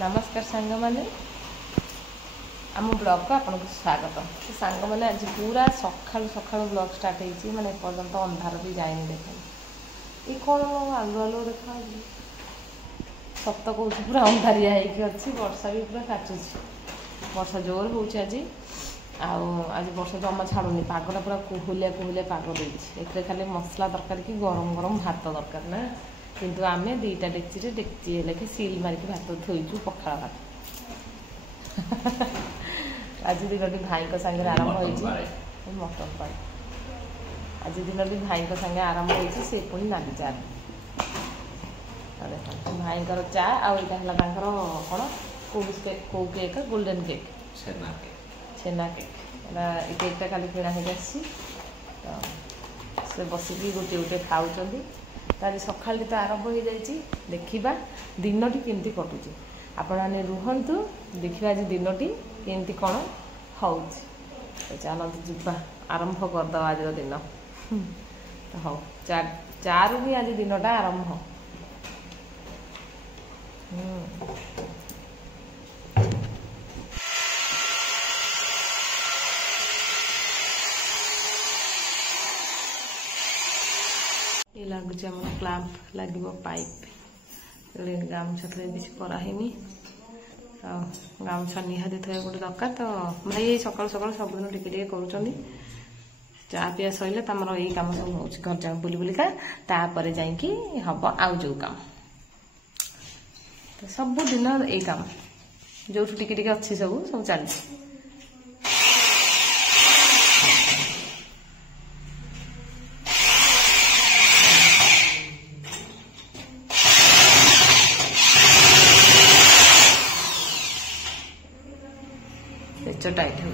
नमस्कार सांग मैंने आम ब्लॉग को आपको स्वागत। सांग मैंने आज पूरा सका सका ब्लॉग स्टार्ट होती मैंने पर्यटन अंधार भी जाए देख ये कौन आलु आलु देखा सत कौन पूरा अंधारिया होती वर्षा भी पूरा काचुची वर्षा जोर हो आज वर्षा जमा छाड़ूनी पागटा पूरा कुहुलिया कुहुलिया पाग देती खाली मसला दरकार कि गरम गरम भात दरकार ना किंतु आमे दीटा डेक्ची लेके सील मारिक भात थोचु पखाड़ भात आज दिन भाई सागे आरंभ हो मटन पाई आज दिन भाई सागे आरंभ हो पुणी नाली चा देख भाई चा आईटा कौन कौ केक गोल्डन केक छेना केक ये केकटा खाली किणा हो से बसिकी गोटे गोटे खाऊँ तारी सकाल तो आरंभ हो जाए देखा दिनटी केमती कटुची आपण मैंने रुहतु देखा आज दिनटी केमती कौन हो चलते जीवा आरंभ करद आज दिन तो हौ चार ही आज दिनटा आरंभ ये लगुच क्लैंप लगे पाइप गामछा तो किसी करानी गामछा निहाती थे गोटे दरकार तो भाई सकाल सकाल सबुदिन टिके कर चा पिया सैले तमर यही कम सब हो घर जा बुली बुलिका तापर जाकि हम आउ जो काम तो सबुदिन यही काम जो टिके अच्छी सब सब चलती टाइट हो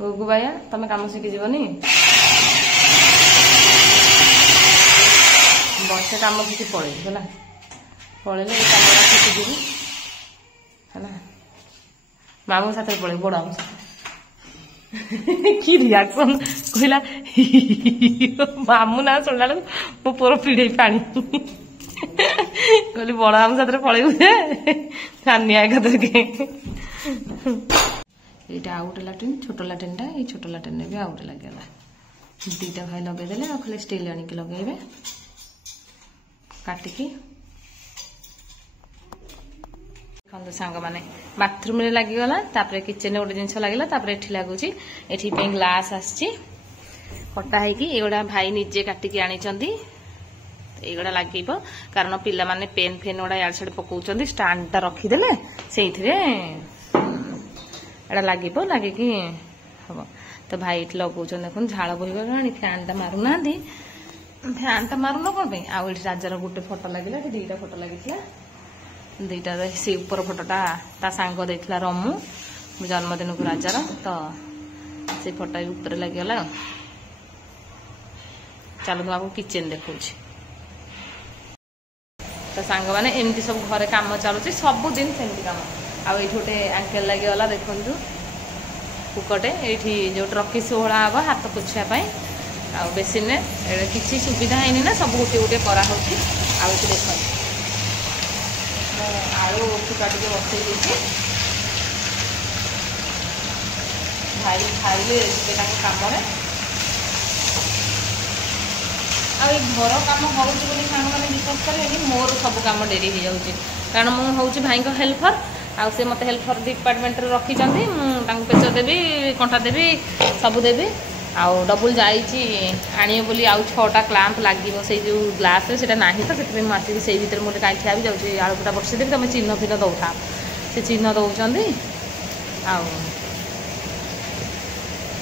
गुगु भाया तुम कम शिखी जीवनी वर्षे कम शिखी पड़े पड़े कम शिखीजी है मामू साथ पड़े बड़ मामू कि रिएक्शन कहला मामू ना शुणला मो पुर पीड़े पानी कहली बड़ मामू साथ पड़े छानिया एकाथर ये आउ गोटे लाट्रिन छोट लाट्रिनटा ये छोट लाट्रिन भी आउ गोटे लगेगा दीटा भाई लगेदे खाली स्टील आनिक लगे काटिकी देखो सांग मैंने बाथरूम रे लगिगला किचन गोटे जिन लगे ये लगुच ये ग्लास आसी कटा है गोटा भाई निजे काटिकी आनी एगुड़ा लगे कारण पिला माने पेन फेन गुड़ा यार छाड़ पकाउछंदी स्टैंडटा रखीदेले से लगे लगे हम तो भाई ये लगाउछन देखो झाड़ बही फैनटा मारुना फैनटा मारुन कौन आउ राजार गोटे फोटो लगे दीटा फोटो लगी दीटा से ऊपर फोटोटा ता सांग देखला रमु जन्मदिन को राजार तो से फोटो ऊपर लगीगला चलो आपको किचन देखा तो सांग मैंने एमती सब घरे कम चलुची सबुदिन सेमती कम आउ गोटे आंकेल लगिगला देखु कुकटे ये जो रखी सोहला हम हाथ पोछापी आउ बेसिन किसी सुविधा है ना सब गोटे गोटे कराऊँ आउ देख आलू फुटा टे बसई भाई खाइले कम आ घर कम हो सांग मैंने विश्वास करेंगे मोर सब कम डेरी हो जाऊँगी कारण मुझे भाई हेल्पर आउ से मत हेल्पर डिपार्टमेंट रखी पेच देवी कंटा देवी सबू देवी आउ डबल जाइए बोली आउ 6टा क्लैंप लगे से जो ग्लास से ना तो से मुझे से भर मुझे कहीं ठिया भी जाऊँगी आलूटा बसईदेवी तुम चिन्ह फिन दौथा से चिन्ह दौरान आउ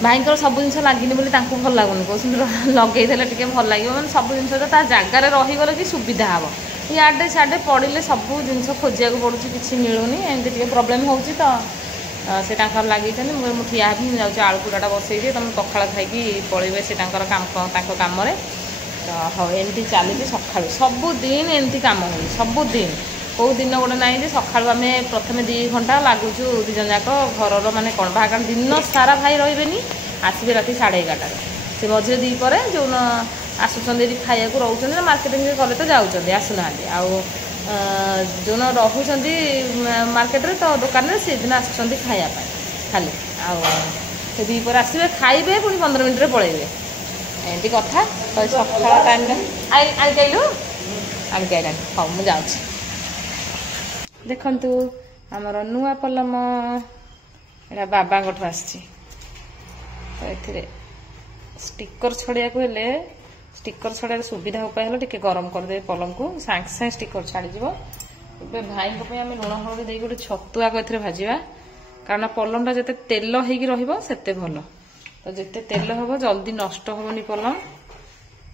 भाई सब जिन लगे बोली भल लगुनि कौन लगे टे भल लगे मैंने सब जिन जगार रहीगले कि सुविधा हम इे साढ़े पड़े सब जिन खोजा पड़ू कि मिलूनी एमती प्रोब्लेम हो से लगे मुझे ठिया जाऊँ आलू पुराटा बसई दिए तुम पखाड़ खाई पलैबे से काम तो हाँ एमती चली सका सबुदिन एमती कम हो सबुदिन कौ दिन गोटे ना सका आम प्रथम 2 घंटा लगुचु दिजन जाक घर माने कौन बाहर दिन सारा भाई रही आसबे राति 11:30 से मझे दी पर जो आसुँच खाया रोच मार्केटिंग कले तो जाऊँच आसुना जो रोचंती मार्केट रे तो दुकान में से दिन आसुँच खायापी खाली आईपर आसवे खाइबे पुणी 15 मिनट रे पलैबे एमती कथा तो सकाल टाइम आइलु आईला हाँ मुझे जाऊँ देखु आमर नुआ पलम यहाँ बाबा आसी तो ये स्टिकर छड़िया को हेले स्टिकर छड़ार सुविधा उपाय है टे गरम करदे पलम को सांगे सांगे स्टिकर छाड़ीज भाई आम लुण हलदी गोटे छतुआ को ए भाजा कारण पलमटा जिते तेल होते भल तो जिते तेल हम जल्दी नष्ट हेनी पलम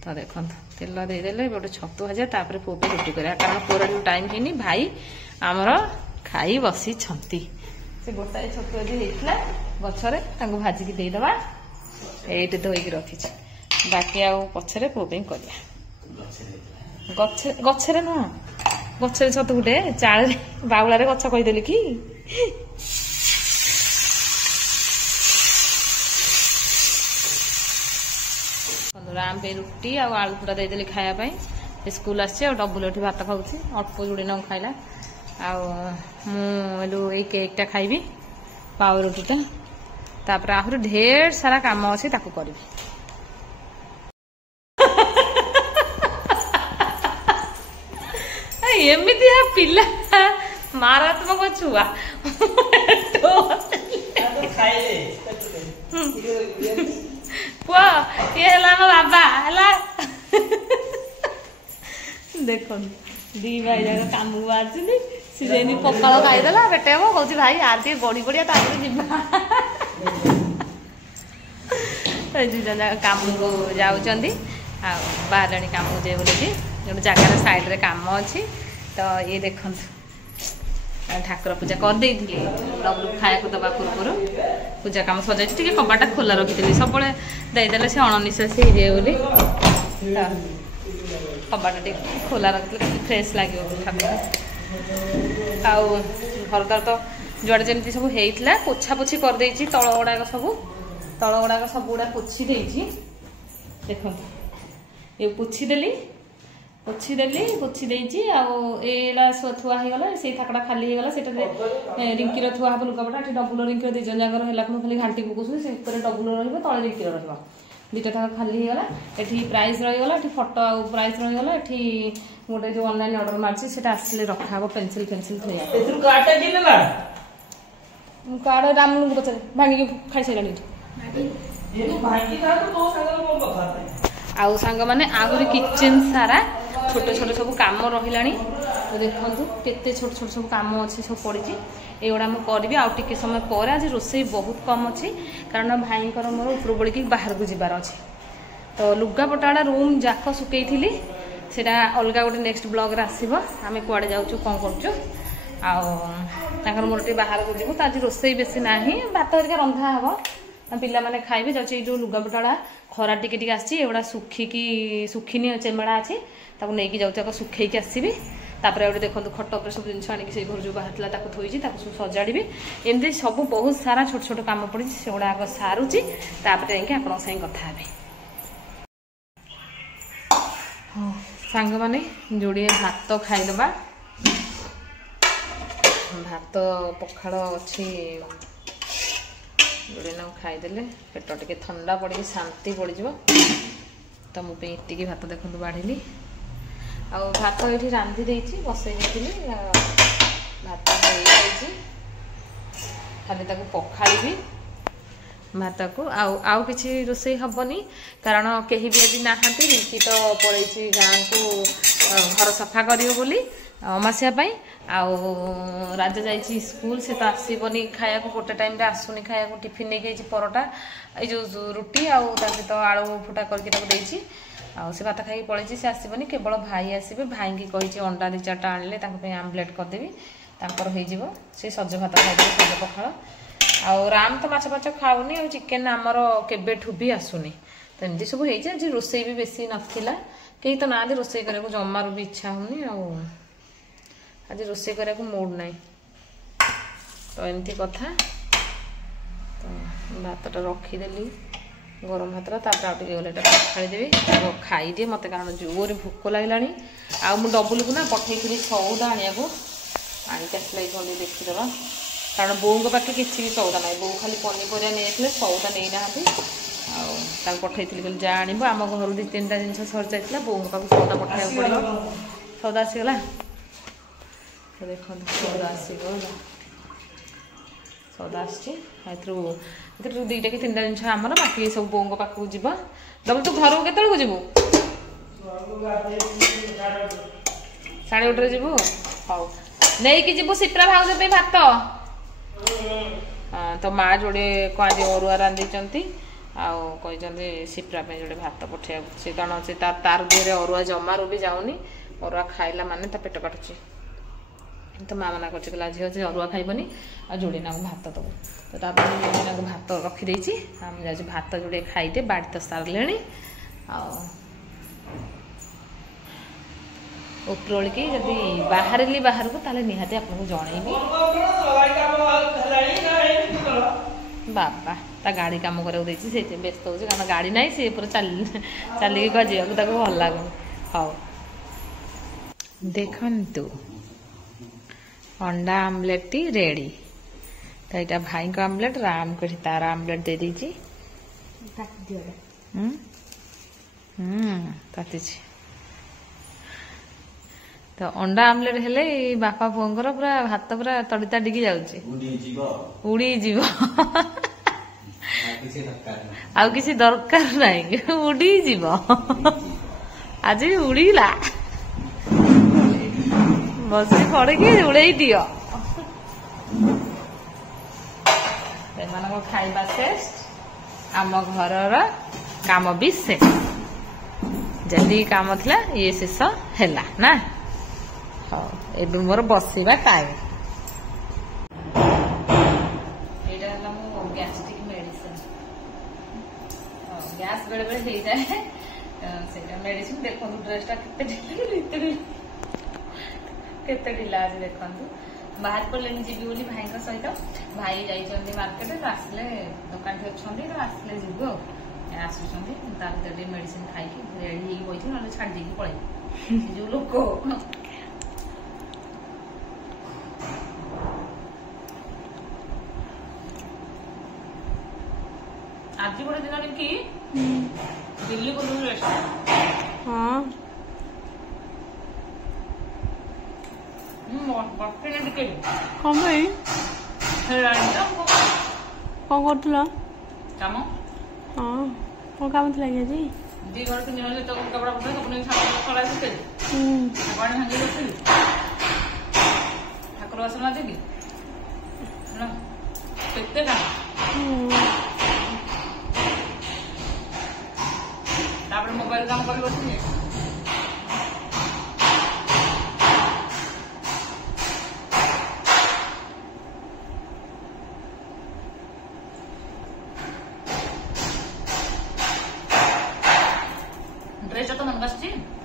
तो देख तेल देदेले गोटे छतु भाजा तापर पुओ पे रुटी करा कारण पुअर टाइम है भाई आमर खाई बसी से गोटाए छतु यदि होता गचरे भाजिकी देदेबा ये धोईकी रखी बाकी आउ पछरे पुओ पे कर गचरे नुह गचरे छतु गोटे चाल बाउलारे गछ कहीदेली कि राम पे रुटी आलू पूरा देदेली खायापी स्कूल आसी डबुल ये भात खाऊँ अल्प जोड़े न खाइला मुझे केकटा खाइबी पाव रुटीटा तापर आहरी ढेर सारा काम अच्छी ताकू करी एमती पिला मारात्मक छुआ पुआ ये बाबा देख दी भाई जाक काम को बाहर पखाल खाईदेला पेटे हम कह भाई यार टे गड़ी पड़िया दी जन जाक काम को जाऊँच बाहर काम को जे बोली गोटे जगार साइड काम अच्छी तो ये देख ठाकुर पूजा कर डबलू खाया दबा पूर्व पूजा कम सजाई टे कबाटा खोला रखी सब देदेले से अणनिश्वास बोली कबाटा टे खोला रखी फ्रेश लगे ठाकुर घर द्वार तो जुआड़े जमी सब होता पोछा पोछी करदे तल गुड़ाक सब गुड़ा पोछी देख ये पोछी देली एला थुआ होगला से थाकटा खाली होगला से रिंकीर थुआ हम लुगापटा डबुल रिंकीर दी जन जाकर है खाली घाटी पकाउँ से डबुल रहा रिंकीर रहा दुटा थाक खाली होगला ये प्राइस रहीगला फटो प्राइस रहीगला ये गोटे जो ऑनलाइन ऑर्डर मार्च से आसिले रखा हम पेंसिल पेंसिल कार्ड राम पचार भांगी खाई सारे आउ सांग मैंने आहरी किचेन सारा छोट छोट सब कम रहा तो देखो केते छोट छोट सब कम अच्छी सब पड़ी एगुड़ा मुझे करी आउ टे समय पर आज रोषे बहुत कम अच्छी कारण भाई मोर ऊपर बोल बाहर को जबार अच्छे तो लुगापटा रूम जाक सुकई थी से अलग गोटे नेक्स्ट ब्लॉग आसब आम कुआड़े जाऊँ कौन कर मोर टे बाहर को जीवु आज रोषे बेसी ना भात हरिका रंधा हम पिला माने खाइबे जाऊँ जो लुगापटा खरा टिके आगुड़ा सुखीनी चेमड़ा अच्छी नहीं जाऊँ सुखैकी आसबि तापर गोटे देखो खट उपर सब जिन आनी से घर जो बाहर थोड़ी सब सजाड़ी एमती सब बहुत सारा छोट छोट कम पड़ी से गुड़ाक सारूची तापर आप कथा सांग मैंने जोड़े भात खाईदबा भात पखाड़ अच्छी जोड़े ना खाईदे पेट टे ठंडा पड़ शांति पड़ तो मुझे ये भात देखो बाढ़ी आ भात ये रांधि देती बसई भात खाली पखाड़ी भात को आउ किसी रोषे हेनी कारण कहीं भी यदि नहांती रिंकी तो पड़े गाँव को घर सफा कर अमासिया आउ राजा जाइए स्कूल से तो आसबनी खाया गोटे टाइम आसुनी खाया टिफिन नहीं परोटा ये जो रुटी आउ सहित आलू फुटा करके से भात खाई पड़े से आसबनी केवल भाई आसबे भाई की कही अंडा दी चार्टा आनले आमलेट करदेवी से सज भात खाई सज पखाड़ आउ राम तो माछ फाछ खाऊनी आ चिकेन आमर केबेठू भी आसुनी तो एमती सब आज रोषे भी बेसी नाला कहीं तो ना रोषे करने जमार भी इच्छा होनी आज रोषे करने को मूड ना तो एमती कथा तो भातटा रखीदेली गरम भात तापर आउ टे गले पखाड़ीदेवी खाईदे मत कारण जोर भोक लगलानी आ मु डबुल को ना पठेई सौदा आनिया को आनिक आसला भले देखीदे कारण बोऊ पाखे किसी भी सौदा ना बो खाली पनीपरिया नहीं सौदा नहीं ना पठे कहली जा आण आम घर 2-3टा जिन सरी जाता बोऊ पाक सौदा पठाया पड़ो सौदा आसीगला देखो सौदा आसगला सौदा आसी 2टा कि 3टा जिन आमर बाकी सब बोऊ पाक जीव डबल तू घर को केत जीवु 8:30 जीवु हाउ नहीं कि जीवु सिप्रा भाउज पे भात तो माँ जोड़े कौन अरुआ रांधि आते सिप्रा जोड़े भात पठे से कौन से तार देहरे अरुआ जमारू भी जाऊनी अरुआ खाइला माने ता पेट काटुची तो माँ मना कर झील से अरुआ खाइबनी आ जोड़े ना भात दब तो जोड़े ना भात रखी आम जा भात जोड़े खाईदे बाड़ी तो सारे उपरोल की जदि बाहरली बाहर को ताले निहाती आपको जनइबी बाबा ता गाड़ी काम कर व्यस्त हो कारण गाड़ी ना सी पूरा चलिए जावाक भल लगुन हाँ देखु अंडा आमलेट रेडी तो यहाँ भाई को आमलेट राम को तार आमलेट दे दीजिए ताती तो अंडा आमलेट हेले बापा पुअर पूरा भात पूरा तड़ी ताड़ी जाऊँगी उड़ी जीव आ किसी दरकार नहीं उड़ी जीव आज उड़ीला बस पड़े उड़े दियो खाइबा शेष आम घर काम भी शेष जल्दी काम थिला ये शेष हैला ना हाँ ए मोर बसवा टाइम यहाँ मो गैस्ट्रिक मेडिसिन गैस बेले बेले हो जाए मेडिसिन देखो ड्रेसटा केते ढिला आज देखु बाहर पड़े जी बोली भाई सहित भाई जाइए मार्केट आसले दुकान ठी अच्छा आसले जीव आसुँच मेडिसिन खाई रेडी हो ना छाड़ दी पड़े जो लोक आज गोटे दिन कि दिल्ली गलु हाँ कौन भाई कौन कर काम हाँ कौन काम थी आज दी घर 3 जन तो कपड़ा पड़ा अपने खड़ा भांगी बसली ठाकुर बासन देवी केते काम मोबाइल काम कर बसली ड्रेस तो मन बस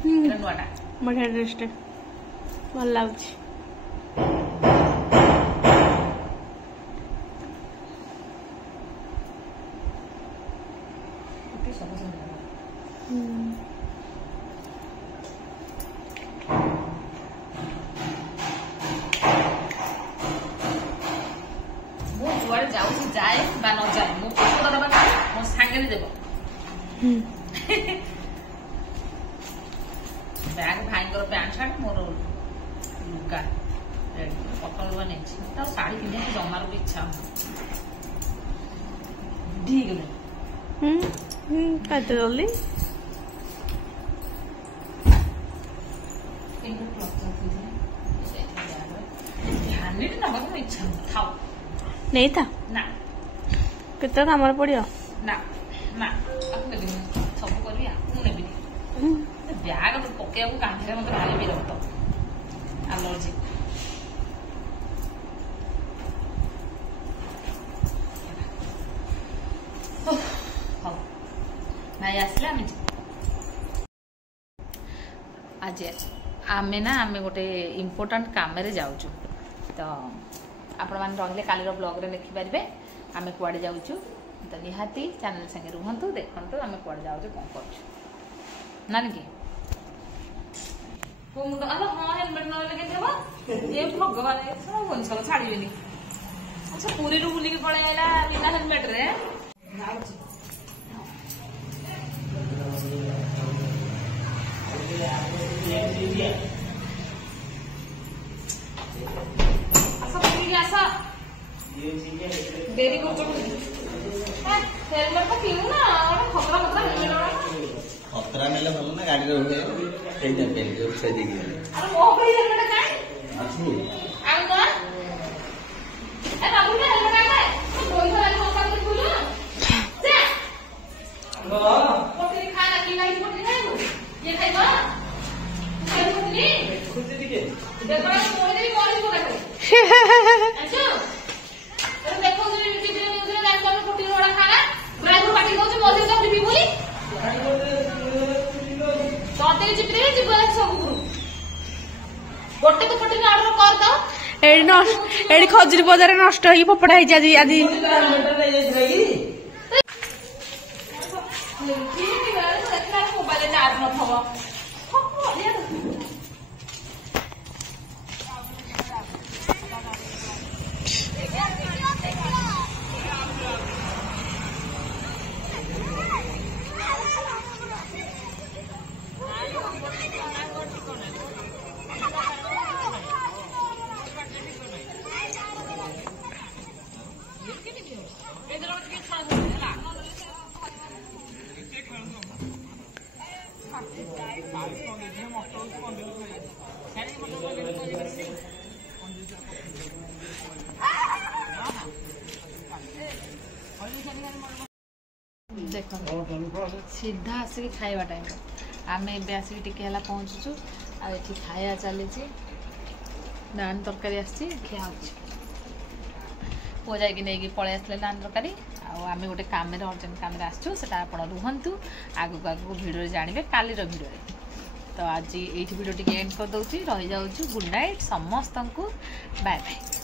नुआटा बढ़िया ड्रेस भल लगुच जुआड़े जाऊँ जाए बा न जाए मो पैसा देवा मो सांगे देव बैग भाई पैंट सार्ट मोर लुगा पतल लुगा नहीं शाढ़ी पिंधे जमार भी इच्छा ठीक है जल्दी इच्छा था नहीं था ना केते काम पड़ियो ना ना सब करिया ब्याग पकड़ कांधे मत भारी विरक्त आलर्जी भाई आसले आज आमे ना आमे गोटे इम्पोर्टाट काम जाऊँ तो आपण मैंने रही कालीर ब्लॉग रे देखिपारे आमे कुआड़े जाऊँ तो निहाती चैनल संगे रुहतु देखु आम कौन जाऊँ कौन कर ना कि मुंड हाँ हेलमेट नगे भगवान भुवनेश्वर छाड़बे अच्छा पुरी बुलिक पलैला बिना हेलमेट रे देरी कर हेलमेट तो किनु ना खतरा खतरा हेलमेट खतरा नेले भल ना गाड़ी रे हुए एई ना पे से दिगे अरे मो भाई हेलमेट काई आछू आ ना ए बाबू ने हेलमेट काई कोई तो लाग मौका के भूल जा हां पोटी खाना की नहीं पोटी नहीं ये खाइबा खाइ पोटी खुद दिगे देखो मोरे भी कॉलेज को देखो अच्छा अरे देखो जो वीडियो न्यूज़ में जान पोटी रोड़ा खाना ड्राइवर पार्टी को मोदी सब दिबी बोली तोते चिपरे जीवन सब गुरु गोटे तो पोटी ऑर्डर कर दो एडी खजुरी बजार नष्ट होई पपड़ा है आदि आदि मोबाइल चार्ज न थवा देखो सीधा आसिक खाଇବା टाइम आम ए आसिक टिके पहुँचुचु आठी खाया चली नान तरकारी आसी खिया पुआ जाकि नहीं पलि आसले नान तरकारी आम गोटे कम अर्जेंट कम आसचु से रुहतु आगू आगू भिडियो जानवे काली भिडियो तो आज ये भिडियो टी एंड कर दूसरी रही जाऊँ गुड नाइट समस्त को बाय बाय।